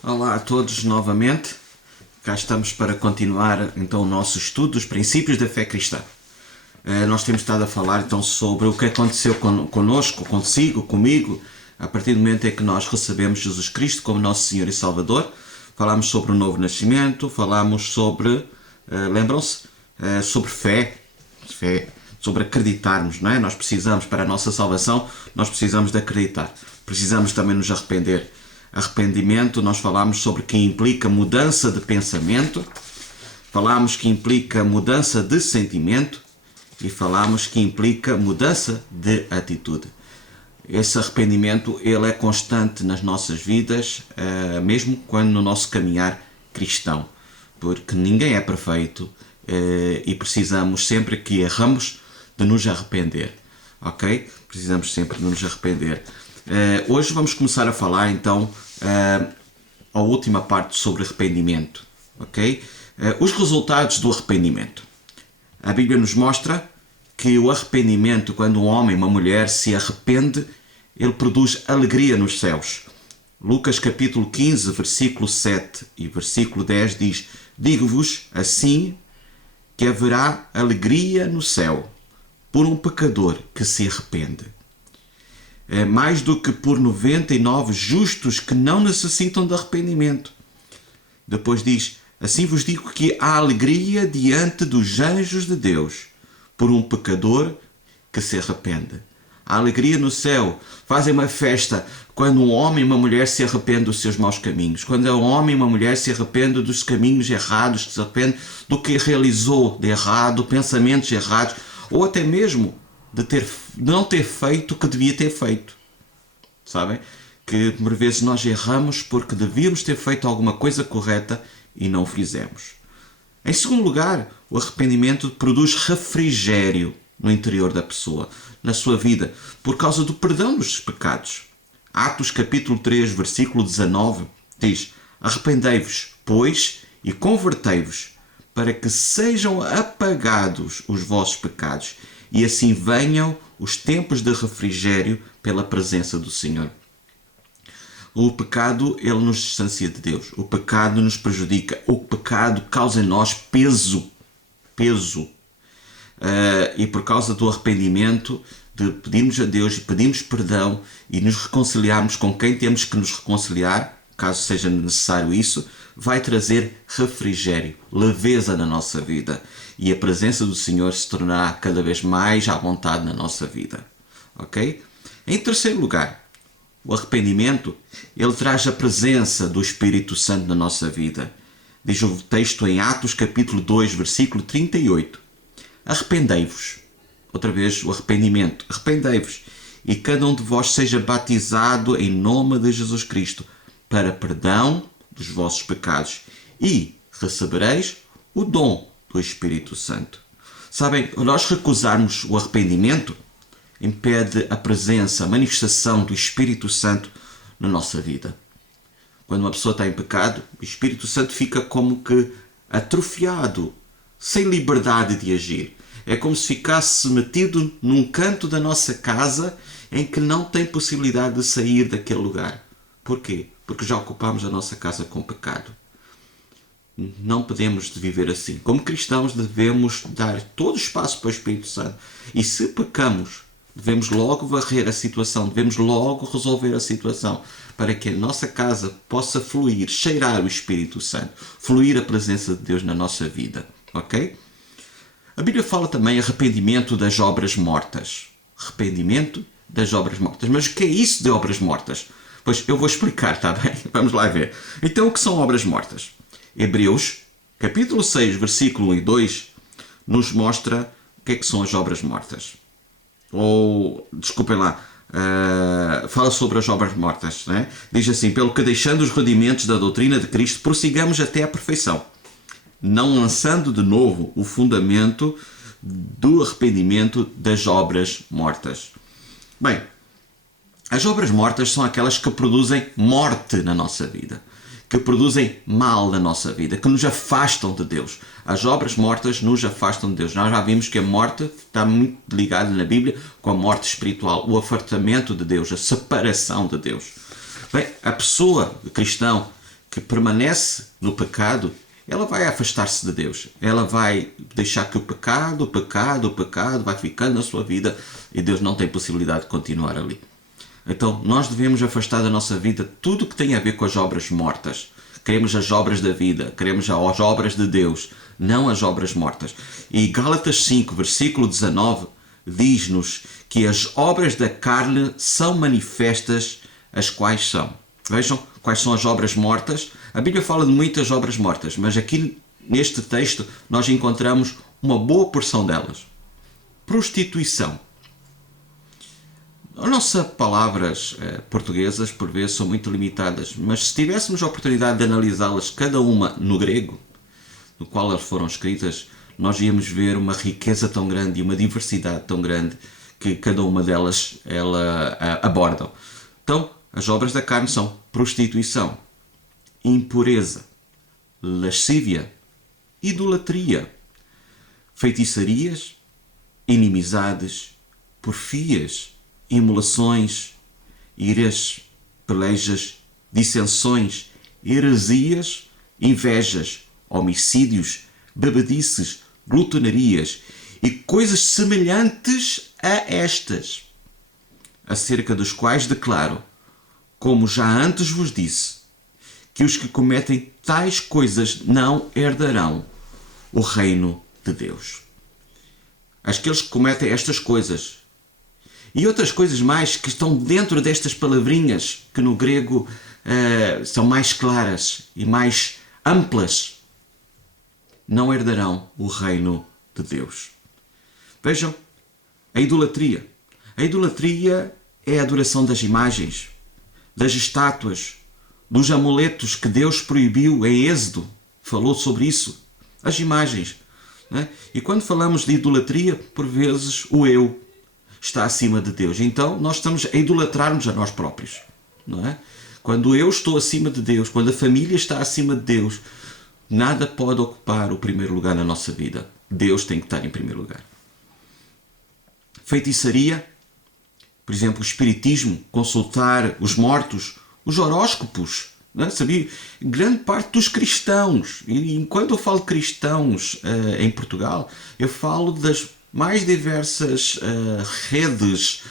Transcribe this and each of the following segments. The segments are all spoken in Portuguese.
Olá a todos novamente. Cá estamos para continuar então o nosso estudo dos princípios da fé cristã. Nós temos estado a falar então sobre o que aconteceu connosco, consigo, comigo, a partir do momento em que nós recebemos Jesus Cristo como nosso Senhor e Salvador. Falámos sobre o novo nascimento, falámos sobre, lembram-se? Sobre fé, sobre acreditarmos, não é? Nós precisamos, para a nossa salvação, nós precisamos de acreditar. Precisamos também nos arrepender. Arrependimento, nós falámos sobre que implica mudança de pensamento, falámos que implica mudança de sentimento e falámos que implica mudança de atitude. Esse arrependimento, ele é constante nas nossas vidas, mesmo quando no nosso caminhar cristão, porque ninguém é perfeito e precisamos sempre que erramos de nos arrepender, ok? Precisamos sempre de nos arrepender. Hoje vamos começar a falar então a última parte sobre arrependimento, ok? Os resultados do arrependimento. A Bíblia nos mostra que o arrependimento, quando um homem, uma mulher se arrepende, ele produz alegria nos céus. Lucas capítulo 15, versículo 7 e versículo 10 diz: digo-vos assim que haverá alegria no céu por um pecador que se arrepende. Mais do que por 99 justos que não necessitam de arrependimento. Depois diz: assim vos digo que há alegria diante dos anjos de Deus por um pecador que se arrepende. Há alegria no céu. Fazem uma festa quando um homem e uma mulher se arrependem dos seus maus caminhos. Quando um homem e uma mulher se arrependem dos caminhos errados, se arrependem do que realizou de errado, pensamentos errados, ou até mesmo de não ter feito o que devia ter feito. Sabem? Que por vezes nós erramos porque devíamos ter feito alguma coisa correta e não fizemos. Em segundo lugar, o arrependimento produz refrigério no interior da pessoa, na sua vida, por causa do perdão dos pecados. Atos capítulo 3, versículo 19 diz: arrependei-vos, pois, e convertei-vos, para que sejam apagados os vossos pecados e assim venham os tempos de refrigério pela presença do Senhor. O pecado, ele nos distancia de Deus. O pecado nos prejudica. O pecado causa em nós peso. E por causa do arrependimento, de pedirmos a Deus e pedirmos perdão e nos reconciliarmos com quem temos que nos reconciliar, caso seja necessário isso, vai trazer refrigério, leveza na nossa vida. E a presença do Senhor se tornará cada vez mais à vontade na nossa vida. Ok? Em terceiro lugar, o arrependimento, ele traz a presença do Espírito Santo na nossa vida. Diz o texto em Atos capítulo 2, versículo 38. Arrependei-vos. Outra vez o arrependimento. Arrependei-vos. E cada um de vós seja batizado em nome de Jesus Cristo para perdão dos vossos pecados. E recebereis o dom do Espírito Santo. Sabem, nós recusarmos o arrependimento impede a presença, a manifestação do Espírito Santo na nossa vida. Quando uma pessoa está em pecado, o Espírito Santo fica como que atrofiado, sem liberdade de agir. É como se ficasse metido num canto da nossa casa em que não tem possibilidade de sair daquele lugar. Porquê? Porque já ocupámos a nossa casa com pecado. Não podemos viver assim. Como cristãos devemos dar todo o espaço para o Espírito Santo. E se pecamos, devemos logo varrer a situação, devemos logo resolver a situação, para que a nossa casa possa fluir, cheirar o Espírito Santo, fluir a presença de Deus na nossa vida. Ok? A Bíblia fala também arrependimento das obras mortas. Arrependimento das obras mortas. Mas o que é isso de obras mortas? Pois eu vou explicar, está bem? Vamos lá ver. Então, o que são obras mortas? Hebreus, capítulo 6, versículo 1 e 2, nos mostra o que é que são as obras mortas. Desculpem lá, fala sobre as obras mortas, né? Diz assim: pelo que deixando os rudimentos da doutrina de Cristo, prossigamos até à perfeição, não lançando de novo o fundamento do arrependimento das obras mortas. Bem, as obras mortas são aquelas que produzem morte na nossa vida, que produzem mal na nossa vida, que nos afastam de Deus. As obras mortas nos afastam de Deus. Nós já vimos que a morte está muito ligada na Bíblia com a morte espiritual, o afastamento de Deus, a separação de Deus. Bem, a pessoa, o cristão, que permanece no pecado, ela vai afastar-se de Deus. Ela vai deixar que o pecado vai ficando na sua vida e Deus não tem possibilidade de continuar ali. Então, nós devemos afastar da nossa vida tudo que tem a ver com as obras mortas. Queremos as obras da vida, queremos as obras de Deus, não as obras mortas. E Gálatas 5, versículo 19, diz-nos que as obras da carne são manifestas, as quais são. Vejam quais são as obras mortas. A Bíblia fala de muitas obras mortas, mas aqui neste texto nós encontramos uma boa porção delas. Prostituição. As nossas palavras portuguesas, por vezes, são muito limitadas, mas se tivéssemos a oportunidade de analisá-las cada uma no grego, no qual elas foram escritas, nós íamos ver uma riqueza tão grande e uma diversidade tão grande que cada uma delas abordam. Então, as obras da carne são prostituição, impureza, lascívia, idolatria, feitiçarias, inimizades, porfias, imolações, iras, pelejas, dissensões, heresias, invejas, homicídios, bebedices, glutonarias e coisas semelhantes a estas, acerca dos quais declaro, como já antes vos disse, que os que cometem tais coisas não herdarão o reino de Deus. Aqueles que cometem estas coisas e outras coisas mais que estão dentro destas palavrinhas que no grego são mais claras e mais amplas, não herdarão o reino de Deus. Vejam, a idolatria. A idolatria é a adoração das imagens, das estátuas, dos amuletos que Deus proibiu em Êxodo. Falou sobre isso. As imagens. Né? E quando falamos de idolatria, por vezes o eu está acima de Deus. Então nós estamos a idolatrar-nos a nós próprios. Não é? Quando eu estou acima de Deus, quando a família está acima de Deus, nada pode ocupar o primeiro lugar na nossa vida. Deus tem que estar em primeiro lugar. Feitiçaria, por exemplo, o espiritismo, consultar os mortos, os horóscopos. Não é? Sabia? Grande parte dos cristãos, e enquanto eu falo cristãos em Portugal, eu falo das mais diversas redes,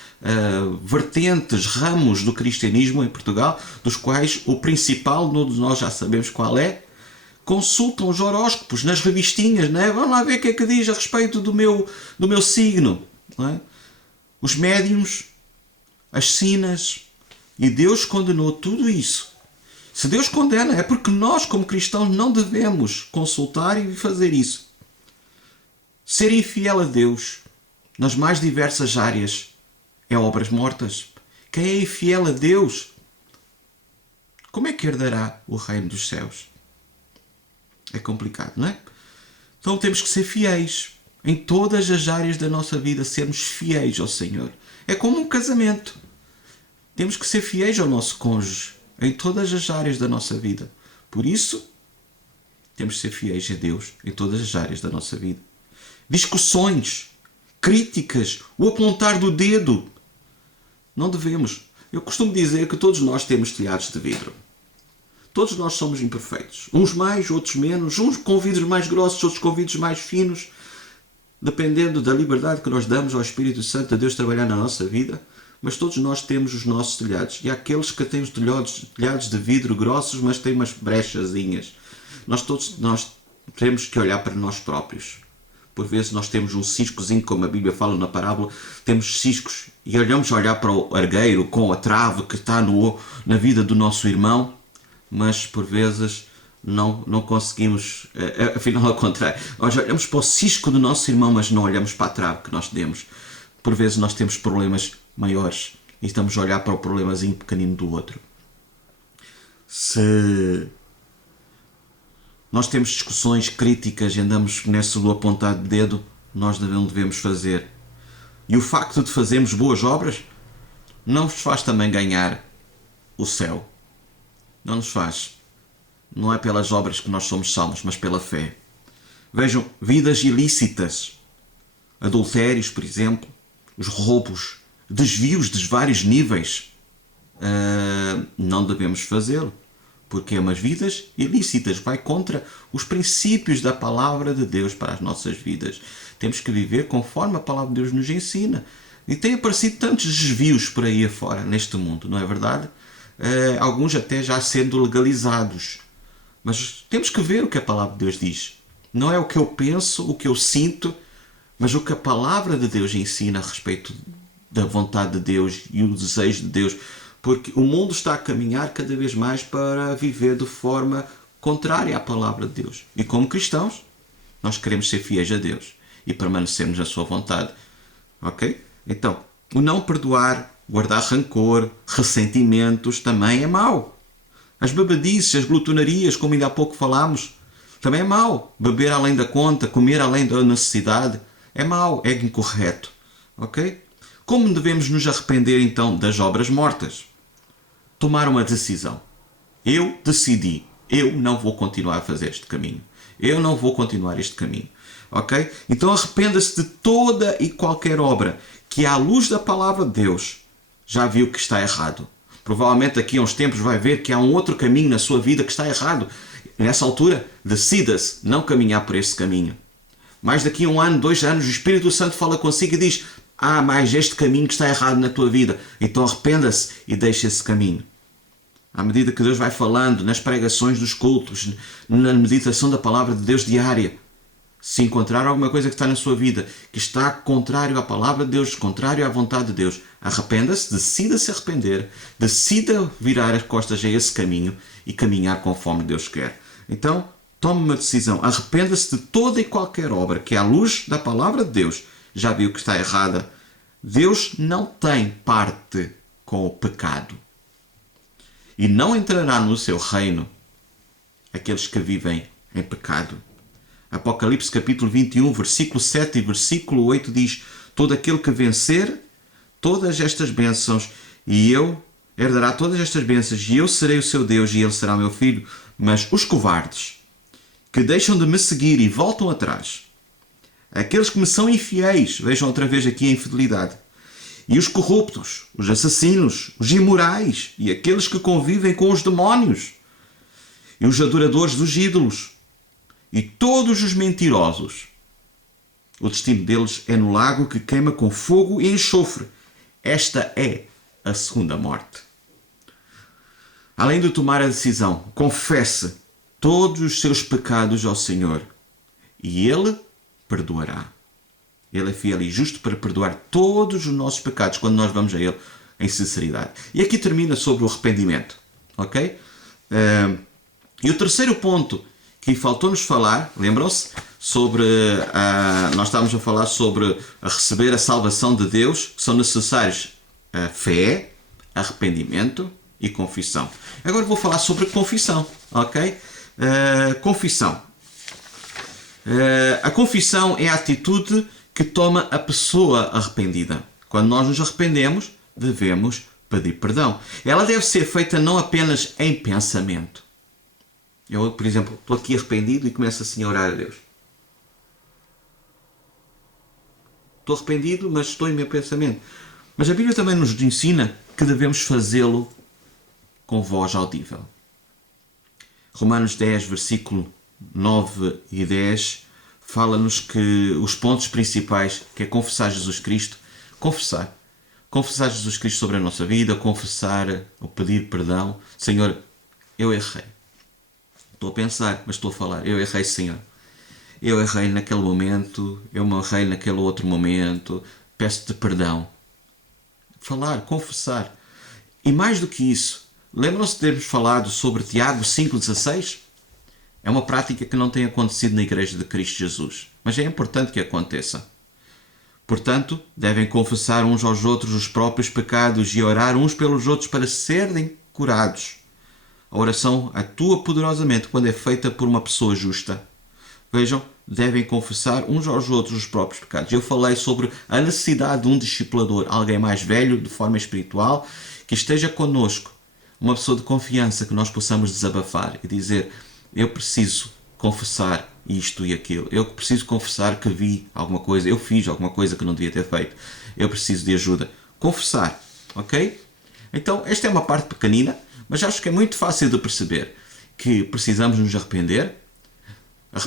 vertentes, ramos do cristianismo em Portugal, dos quais o principal, nós já sabemos qual é, consultam os horóscopos nas revistinhas, não é? Vamos lá ver o que é que diz a respeito do meu signo. Não é? Os médiuns, as sinas, e Deus condenou tudo isso. Se Deus condena, é porque nós, como cristãos, não devemos consultar e fazer isso. Ser infiel a Deus nas mais diversas áreas é obras mortas. Quem é infiel a Deus, como é que herdará o reino dos céus? É complicado, não é? Então temos que ser fiéis. Em todas as áreas da nossa vida, sermos fiéis ao Senhor. É como um casamento. Temos que ser fiéis ao nosso cônjuge em todas as áreas da nossa vida. Por isso, temos que ser fiéis a Deus em todas as áreas da nossa vida. Discussões, críticas, o apontar do dedo. Não devemos. Eu costumo dizer que todos nós temos telhados de vidro. Todos nós somos imperfeitos. Uns mais, outros menos. Uns com vidros mais grossos, outros com vidros mais finos. Dependendo da liberdade que nós damos ao Espírito Santo, a Deus trabalhar na nossa vida. Mas todos nós temos os nossos telhados. E há aqueles que têm os telhados de vidro grossos, mas têm umas brechazinhas. Nós temos que olhar para nós próprios. Por vezes nós temos um ciscozinho, como a Bíblia fala na parábola, temos ciscos e olhamos a olhar para o argueiro com a trave que está na vida do nosso irmão, mas por vezes não conseguimos, afinal ao contrário, nós olhamos para o cisco do nosso irmão, mas não olhamos para a trave que nós temos. Por vezes nós temos problemas maiores e estamos a olhar para o problemazinho pequenino do outro. Se nós temos discussões críticas e andamos nessa do apontado de dedo, nós não devemos fazer. E o facto de fazermos boas obras não vos faz também ganhar o céu. Não nos faz. Não é pelas obras que nós somos salvos, mas pela fé. Vejam, vidas ilícitas, adultérios, por exemplo, os roubos, desvios de vários níveis, não devemos fazê-lo. porque é umas vidas ilícitas, vai contra os princípios da palavra de Deus para as nossas vidas. Temos que viver conforme a palavra de Deus nos ensina. E tem aparecido tantos desvios por aí afora, neste mundo, não é verdade? Alguns até já sendo legalizados. Mas temos que ver o que a palavra de Deus diz. Não é o que eu penso, o que eu sinto, mas o que a palavra de Deus ensina a respeito da vontade de Deus e o desejo de Deus. Porque o mundo está a caminhar cada vez mais para viver de forma contrária à palavra de Deus. E como cristãos, nós queremos ser fiéis a Deus e permanecermos na sua vontade. Ok? Então, o não perdoar, guardar rancor, ressentimentos também é mau. As bebedices, as glutonarias, como ainda há pouco falámos, também é mau. Beber além da conta, comer além da necessidade, é mau, é incorreto. Ok? Como devemos nos arrepender então das obras mortas? Tomar uma decisão. Eu decidi, eu não vou continuar a fazer este caminho. Eu não vou continuar este caminho. Ok? Então arrependa-se de toda e qualquer obra que à luz da palavra de Deus já viu que está errado. Provavelmente daqui a uns tempos vai ver que há um outro caminho na sua vida que está errado. Nessa altura, decida-se não caminhar por esse caminho. Mais daqui a 1 ano, 2 anos, o Espírito Santo fala consigo e diz: mais este caminho que está errado na tua vida. Então arrependa-se e deixe esse caminho. À medida que Deus vai falando nas pregações dos cultos, na meditação da palavra de Deus diária, se encontrar alguma coisa que está na sua vida que está contrário à palavra de Deus, contrário à vontade de Deus, arrependa-se, decida se arrepender, decida virar as costas a esse caminho e caminhar conforme Deus quer. Então, tome uma decisão, arrependa-se de toda e qualquer obra que à luz da palavra de Deus já viu que está errada. Deus não tem parte com o pecado. E não entrará no seu reino aqueles que vivem em pecado. Apocalipse capítulo 21, versículo 7 e versículo 8 diz: todo aquele que vencer todas estas bênçãos, e eu herdará todas estas bênçãos, e eu serei o seu Deus, e ele será meu filho. Mas os covardes, que deixam de me seguir e voltam atrás, aqueles que me são infiéis, vejam outra vez aqui a infidelidade, e os corruptos, os assassinos, os imorais, e aqueles que convivem com os demónios, e os adoradores dos ídolos, e todos os mentirosos, o destino deles é no lago que queima com fogo e enxofre. Esta é a segunda morte. Além de tomar a decisão, confesse todos os seus pecados ao Senhor e Ele perdoará. Ele é fiel e justo para perdoar todos os nossos pecados quando nós vamos a Ele em sinceridade. E aqui termina sobre o arrependimento. Ok? E o terceiro ponto que faltou-nos falar, lembram-se? Sobre nós estávamos a falar sobre a receber a salvação de Deus, que são necessários a fé, arrependimento e confissão. Agora vou falar sobre confissão, ok? Confissão. A confissão é a atitude que toma a pessoa arrependida. Quando nós nos arrependemos, devemos pedir perdão. Ela deve ser feita não apenas em pensamento. Eu, por exemplo, estou aqui arrependido e começo assim a orar a Deus. Estou arrependido, mas estou em meu pensamento. Mas a Bíblia também nos ensina que devemos fazê-lo com voz audível. Romanos 10, versículo 9 e 10, fala-nos que os pontos principais, que é confessar Jesus Cristo, confessar Jesus Cristo sobre a nossa vida, confessar, ou pedir perdão. Senhor, eu errei. Estou a pensar, mas estou a falar. Eu errei, Senhor. Eu errei naquele momento, eu me errei naquele outro momento, peço-te perdão. Falar, confessar. E mais do que isso, lembram-se de termos falado sobre Tiago 5,16? É uma prática que não tem acontecido na Igreja de Cristo Jesus, mas é importante que aconteça. Portanto, devem confessar uns aos outros os próprios pecados e orar uns pelos outros para serem curados. A oração atua poderosamente quando é feita por uma pessoa justa. Vejam, devem confessar uns aos outros os próprios pecados. Eu falei sobre a necessidade de um discipulador, alguém mais velho, de forma espiritual, que esteja connosco, uma pessoa de confiança, que nós possamos desabafar e dizer: eu preciso confessar isto e aquilo. Eu preciso confessar que vi alguma coisa, eu fiz alguma coisa que não devia ter feito. Eu preciso de ajuda. Confessar, ok? Então, esta é uma parte pequenina, Mas acho que é muito fácil de perceber que precisamos nos arrepender, nos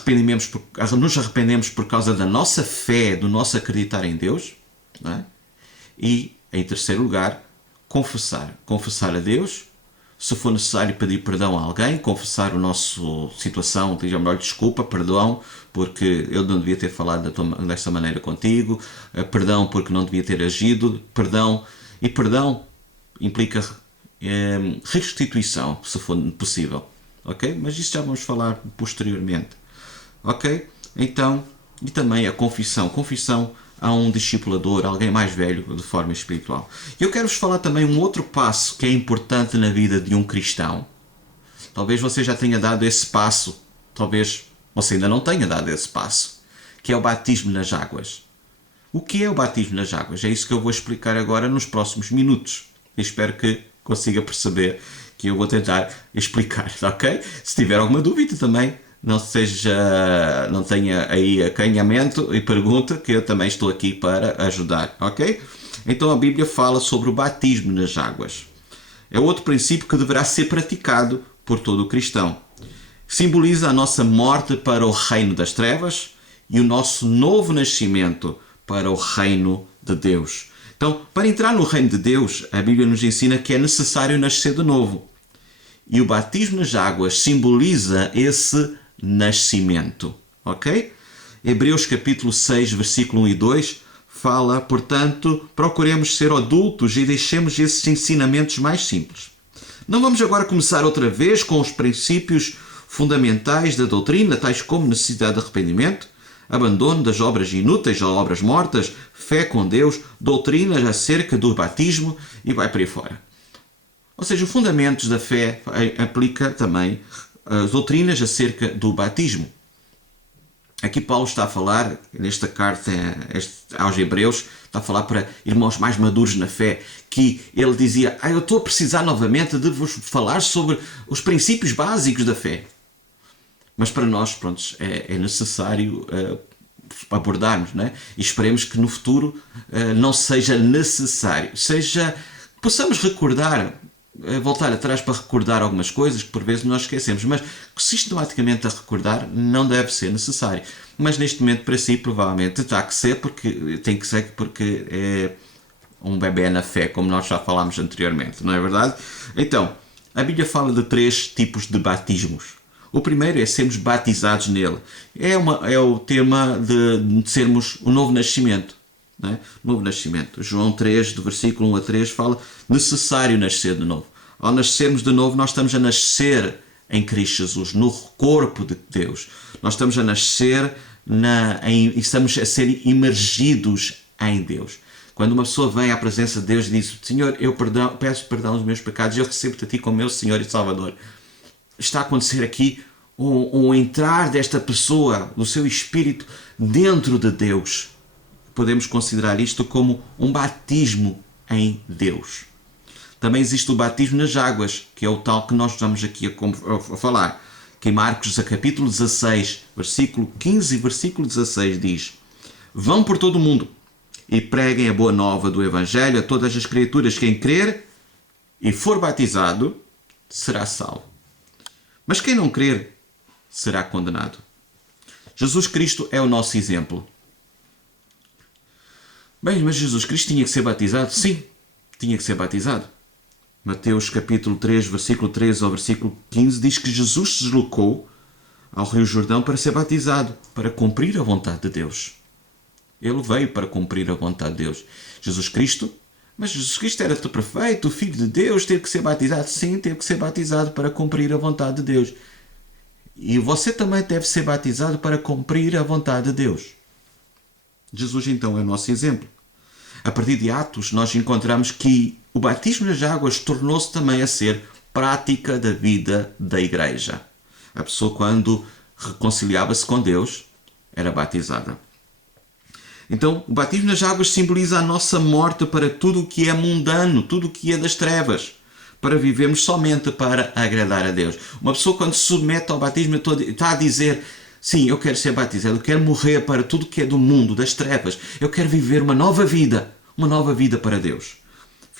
arrependemos por causa da nossa fé, do nosso acreditar em Deus, não é? E, em terceiro lugar, confessar a Deus, se for necessário pedir perdão a alguém, confessar a nossa situação, dizer melhor, desculpa, perdão, porque eu não devia ter falado desta maneira contigo, perdão porque não devia ter agido, perdão, e perdão implica restituição, se for possível, ok? Mas isso já vamos falar posteriormente, ok? Então, e também a confissão a um discipulador, alguém mais velho de forma espiritual. Eu quero-vos falar também um outro passo que é importante na vida de um cristão. Talvez você já tenha dado esse passo, talvez você ainda não tenha dado esse passo, que é o batismo nas águas. O que é o batismo nas águas? É isso que eu vou explicar agora nos próximos minutos. Eu espero que consiga perceber que eu vou tentar explicar, ok? Se tiver alguma dúvida também, não tenha aí acanhamento e pergunta, que eu também estou aqui para ajudar, ok? Então a Bíblia fala sobre o batismo nas águas. É outro princípio que deverá ser praticado por todo o cristão. Simboliza a nossa morte para o reino das trevas e o nosso novo nascimento para o reino de Deus. Então, para entrar no reino de Deus, a Bíblia nos ensina que é necessário nascer de novo. E o batismo nas águas simboliza esse nascimento, ok? Hebreus capítulo 6, versículo 1 e 2 fala, portanto, procuremos ser adultos e deixemos esses ensinamentos mais simples. Não vamos agora começar outra vez com os princípios fundamentais da doutrina, tais como necessidade de arrependimento, abandono das obras inúteis ou obras mortas, fé com Deus, doutrinas acerca do batismo e vai por aí fora. Ou seja, os fundamentos da fé aplica também as doutrinas acerca do batismo. Aqui Paulo está a falar, nesta carta aos Hebreus, está a falar para irmãos mais maduros na fé, que ele dizia, eu estou a precisar novamente de vos falar sobre os princípios básicos da fé. Mas para nós, pronto, é necessário abordarmos, não é? E esperemos que no futuro não seja necessário. Possamos recordar, voltar atrás para recordar algumas coisas que por vezes nós esquecemos, mas sistematicamente a recordar não deve ser necessário. Mas neste momento para si provavelmente tem que ser porque é um bebê na fé, como nós já falámos anteriormente, não é verdade? Então, a Bíblia fala de 3 tipos de batismos. O primeiro é sermos batizados nele. É o tema de sermos o novo nascimento. Não é? Novo nascimento. João 3, do versículo 1 a 3, fala necessário nascer de novo. Ao nascermos de novo, nós estamos a nascer em Cristo Jesus, no corpo de Deus. Nós estamos a nascer e estamos a ser imergidos em Deus. Quando uma pessoa vem à presença de Deus e diz, Senhor, eu peço perdão dos meus pecados, eu recebo-te a Ti como meu Senhor e Salvador. Está a acontecer aqui um entrar desta pessoa, do seu espírito, dentro de Deus. Podemos considerar isto como um batismo em Deus. Também existe o batismo nas águas, que é o tal que nós estamos aqui a falar. Que em Marcos, capítulo 16, versículo 15 e versículo 16 diz, vão por todo o mundo e preguem a boa nova do Evangelho a todas as criaturas. Quem crer e for batizado será salvo. Mas quem não crer será condenado. Jesus Cristo é o nosso exemplo. Bem, mas Jesus Cristo tinha que ser batizado? Sim, tinha que ser batizado. Mateus capítulo 3, versículo 13 ao versículo 15 diz que Jesus se deslocou ao Rio Jordão para ser batizado, para cumprir a vontade de Deus. Ele veio para cumprir a vontade de Deus. Jesus Cristo era perfeito, o Filho de Deus, teve que ser batizado? Sim, teve que ser batizado para cumprir a vontade de Deus. E você também deve ser batizado para cumprir a vontade de Deus. Jesus então é o nosso exemplo. A partir de Atos, nós encontramos que o batismo nas águas tornou-se também a ser prática da vida da igreja. A pessoa, quando reconciliava-se com Deus, era batizada. Então, o batismo nas águas simboliza a nossa morte para tudo o que é mundano, tudo o que é das trevas, para vivermos somente para agradar a Deus. Uma pessoa, quando se submete ao batismo, está a dizer, sim, eu quero ser batizado, eu quero morrer para tudo o que é do mundo, das trevas, eu quero viver uma nova vida para Deus.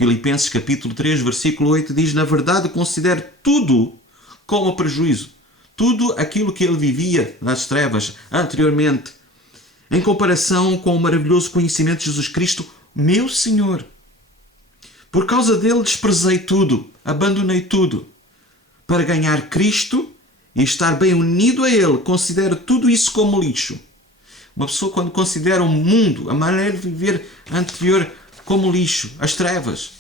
Filipenses capítulo 3, versículo 8 diz: na verdade considero tudo como prejuízo. Tudo aquilo que ele vivia nas trevas anteriormente, em comparação com o maravilhoso conhecimento de Jesus Cristo, meu Senhor. Por causa dele desprezei tudo, abandonei tudo, para ganhar Cristo e estar bem unido a Ele. Considero tudo isso como lixo. Uma pessoa, quando considera o mundo, a maneira de viver anterior como lixo, as trevas,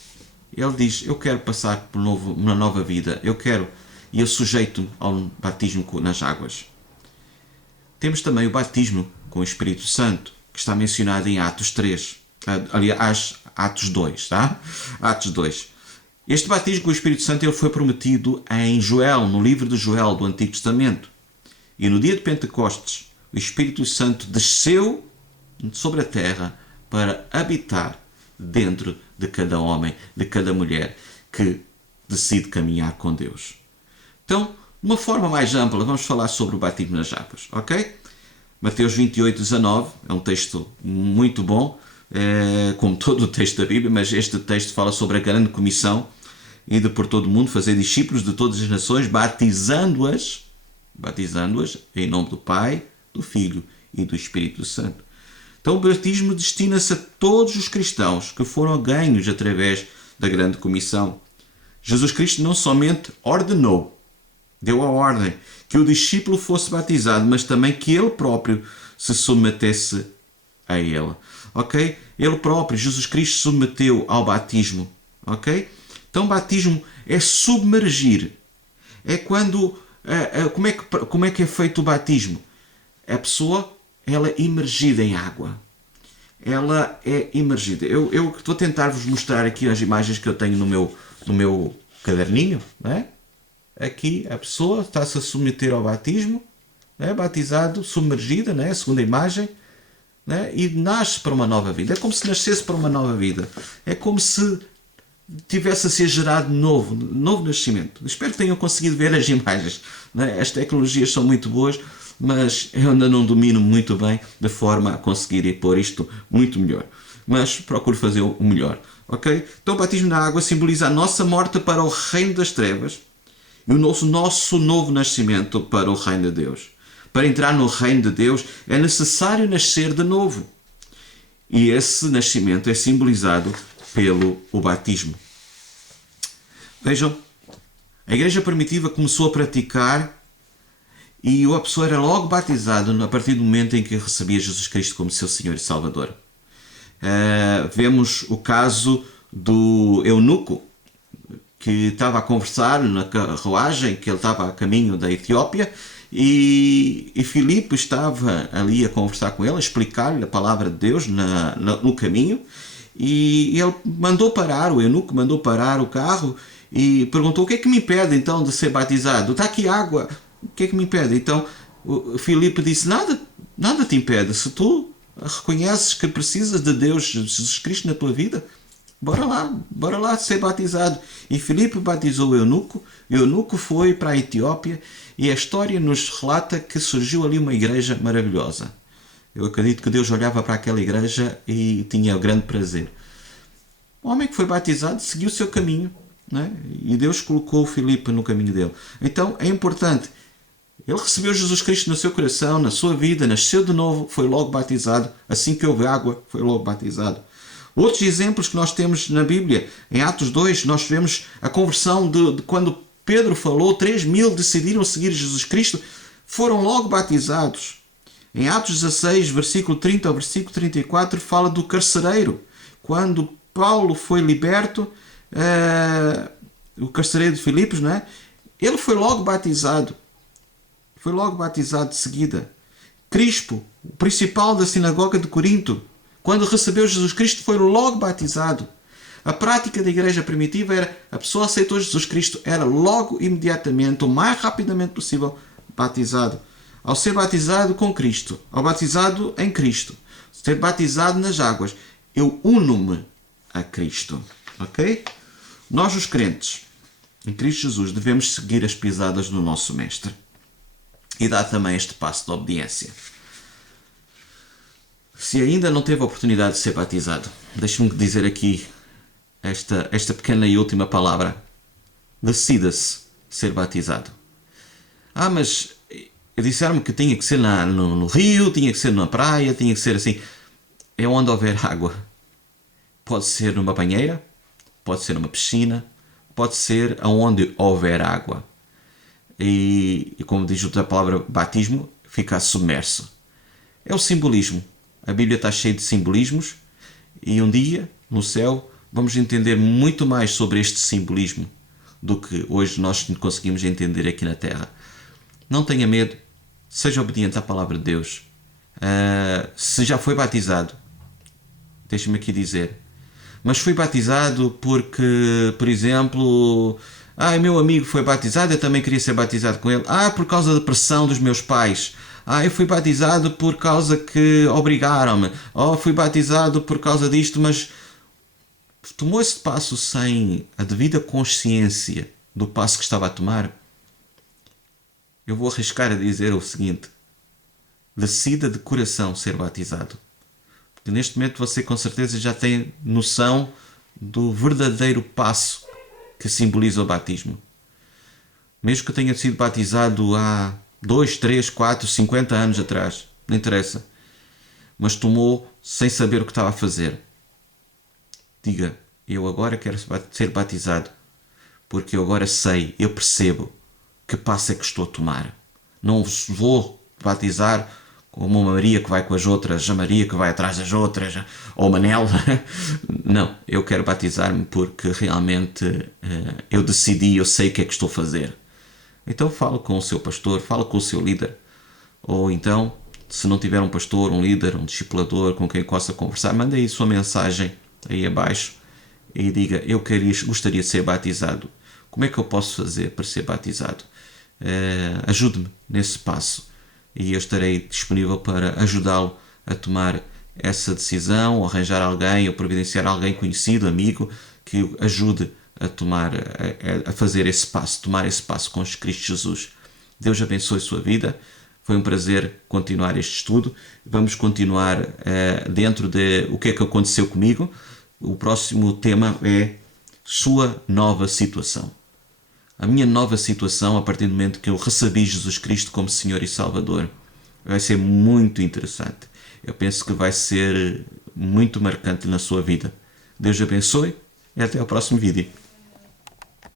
ele diz: eu quero passar por uma nova vida, e eu sujeito-me ao batismo nas águas. Temos também o batismo com o Espírito Santo, que está mencionado em Atos 3. Aliás, Atos 2, tá? Atos 2. Este batismo com o Espírito Santo ele foi prometido em Joel, no livro de Joel do Antigo Testamento. E no dia de Pentecostes, o Espírito Santo desceu sobre a terra para habitar dentro de cada homem, de cada mulher que decide caminhar com Deus. Então, de uma forma mais ampla, vamos falar sobre o batismo nas águas, ok? Mateus 28, 19, é um texto muito bom, como todo o texto da Bíblia, mas este texto fala sobre a grande comissão e de por todo o mundo fazer discípulos de todas as nações, batizando-as em nome do Pai, do Filho e do Espírito Santo. Então o batismo destina-se a todos os cristãos que foram ganhos através da grande comissão. Jesus Cristo não somente ordenou, deu a ordem que o discípulo fosse batizado, mas também que ele próprio se submetesse a ele. Ok? Ele próprio, Jesus Cristo, se submeteu ao batismo. Ok? Então, o batismo é submergir. É quando... como é que é feito o batismo? A pessoa, ela é imergida em água. Ela é imergida. Eu vou tentar vos mostrar aqui as imagens que eu tenho no meu caderninho, né? Aqui a pessoa está-se a submeter ao batismo, né? Batizado, submergida, né? A segunda imagem, né? E nasce para uma nova vida. É como se nascesse para uma nova vida. É como se tivesse a ser gerado novo nascimento. Espero que tenham conseguido ver as imagens, né? As tecnologias são muito boas, mas eu ainda não domino muito bem de forma a conseguir pôr isto muito melhor. Mas procuro fazer o melhor. Ok? Então o batismo na água simboliza a nossa morte para o reino das trevas e o nosso novo nascimento para o reino de Deus. Para entrar no reino de Deus é necessário nascer de novo. E esse nascimento é simbolizado pelo batismo. Vejam, a igreja primitiva começou a praticar e a pessoa era logo batizada a partir do momento em que recebia Jesus Cristo como seu Senhor e Salvador. Vemos o caso do eunuco, que estava a conversar na carruagem, que ele estava a caminho da Etiópia, e Filipe estava ali a conversar com ele, a explicar-lhe a palavra de Deus no caminho, e ele o eunuco mandou parar o carro e perguntou: o que é que me impede então de ser batizado? Está aqui água, o que é que me impede? Então o Filipe disse: nada te impede, se tu reconheces que precisas de Deus, de Jesus Cristo na tua vida, bora lá ser batizado. E Filipe batizou o eunuco foi para a Etiópia e a história nos relata que surgiu ali uma igreja maravilhosa. Eu acredito que Deus olhava para aquela igreja e tinha grande prazer. O homem que foi batizado seguiu o seu caminho, né? E Deus colocou o Filipe no caminho dele. Então é importante. Ele recebeu Jesus Cristo no seu coração, na sua vida, nasceu de novo, foi logo batizado. Assim que houve água, foi logo batizado. Outros exemplos que nós temos na Bíblia, em Atos 2, nós vemos a conversão de quando Pedro falou, 3.000 decidiram seguir Jesus Cristo, foram logo batizados. Em Atos 16, versículo 30 ao versículo 34, fala do carcereiro. Quando Paulo foi liberto, o carcereiro de Filipos, não é? Ele foi logo batizado. Foi logo batizado de seguida. Crispo, o principal da sinagoga de Corinto, quando recebeu Jesus Cristo, foi logo batizado. A prática da igreja primitiva era, a pessoa aceitou Jesus Cristo, era logo, imediatamente, o mais rapidamente possível, batizado. Ao ser batizado com Cristo, ao batizado em Cristo, ser batizado nas águas, eu uno-me a Cristo. Ok? Nós, os crentes, em Cristo Jesus, devemos seguir as pisadas do nosso Mestre e dar também este passo de obediência. Se ainda não teve a oportunidade de ser batizado, deixe-me dizer aqui esta pequena e última palavra. Decida-se ser batizado. Mas disseram-me que tinha que ser no rio, tinha que ser na praia, tinha que ser assim. É onde houver água. Pode ser numa banheira, pode ser numa piscina, pode ser aonde houver água. E como diz a palavra batismo, ficar submerso. É o simbolismo. A Bíblia está cheia de simbolismos e um dia, no céu, vamos entender muito mais sobre este simbolismo do que hoje nós conseguimos entender aqui na Terra. Não tenha medo, seja obediente à palavra de Deus. Se já foi batizado, deixe-me aqui dizer, mas fui batizado porque, por exemplo, meu amigo foi batizado, eu também queria ser batizado com ele. Por causa da pressão dos meus pais. Eu fui batizado por causa que obrigaram-me. Fui batizado por causa disto, mas tomou esse passo sem a devida consciência do passo que estava a tomar. Eu vou arriscar a dizer o seguinte: decida de coração ser batizado. Porque neste momento você com certeza já tem noção do verdadeiro passo que simboliza o batismo. Mesmo que tenha sido batizado há 2, 3, 4, 50 anos atrás, não interessa. Mas tomou sem saber o que estava a fazer. Diga, eu agora quero ser batizado, porque eu agora sei, eu percebo que passo é que estou a tomar. Não vou batizar como uma Maria que vai com as outras, a Maria que vai atrás das outras, ou o Manel. Não, eu quero batizar-me porque realmente eu decidi, eu sei o que é que estou a fazer. Então fala com o seu pastor, fala com o seu líder. Ou então, se não tiver um pastor, um líder, um discipulador com quem possa conversar, manda aí sua mensagem aí abaixo e diga, gostaria de ser batizado. Como é que eu posso fazer para ser batizado? Ajude-me nesse passo e eu estarei disponível para ajudá-lo a tomar essa decisão, ou arranjar alguém, ou providenciar alguém conhecido, amigo, que o ajude a fazer esse passo, tomar esse passo com Cristo Jesus. Deus abençoe a sua vida. Foi um prazer continuar este estudo. Vamos continuar dentro de o que é que aconteceu comigo. O próximo tema é sua nova situação. A minha nova situação a partir do momento que eu recebi Jesus Cristo como Senhor e Salvador vai ser muito interessante. Eu penso que vai ser muito marcante na sua vida. Deus abençoe e até ao próximo vídeo.